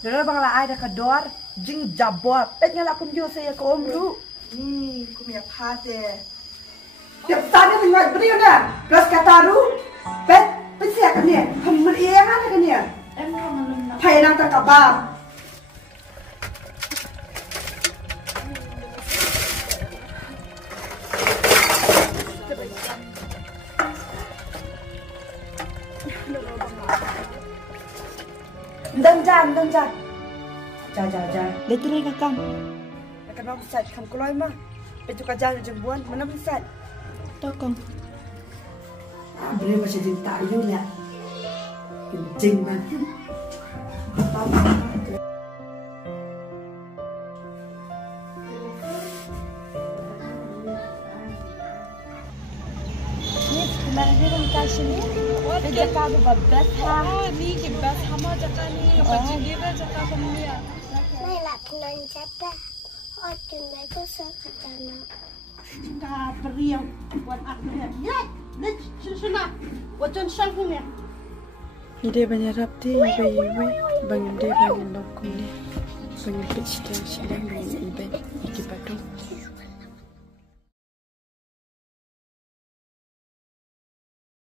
Dara bang la ai da kador jing jabwa pet ngala kum yo saya ko omru. Ni kum ya phate. Tiap tadi mengat beri na. Terus kataru pet sia kan ni. Hamur iya kan ni. Thai nang ta kabam. Đâm ra ja để tôi lấy cái cam cái nó sạch không có lối mà bây giờ cái ja là chừng buồn mà nó không sạch tôi còn beri masih cinta yêu nè chinh mà Jaka berbet ha. Ni kibas hama jaka ni. Pajindi ba jaka kamia. Mai lak nan jata. Oh cuma itu sekatana. Kita beriang buat akhirnya. Ya, ni susuna. Wajan sangkunya. Ide banyak rapti bayi banyak deh banyak lokum ni. Banyak pecah banyak iben ikibatu.